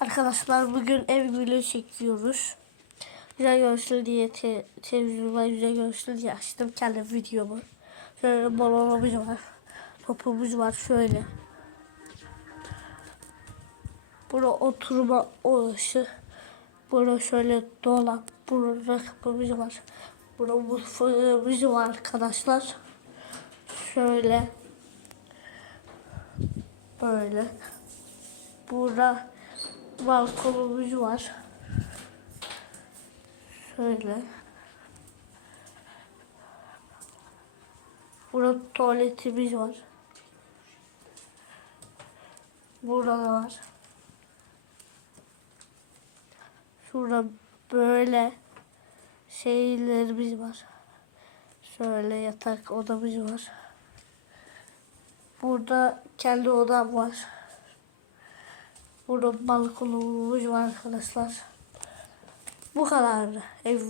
Arkadaşlar bugün ev gülü çekiyoruz. Güzel görsün diye te televizyonda güzel görsün diye açtım kendi videomu. Şöyle balonumuz var. Topumuz var şöyle. Burada oturma odası. Burada şöyle dolap. Burada kapımız var. Burada mutfağımız var arkadaşlar. Şöyle. Böyle. Burada balkonumuz var. Şöyle. Burada tuvaletimiz var. Burada da var. Şurada böyle şeylerimiz var. Şöyle yatak odamız var. Burada kendi odam var. Burada balkonumuz var arkadaşlar. Bu kadar ev.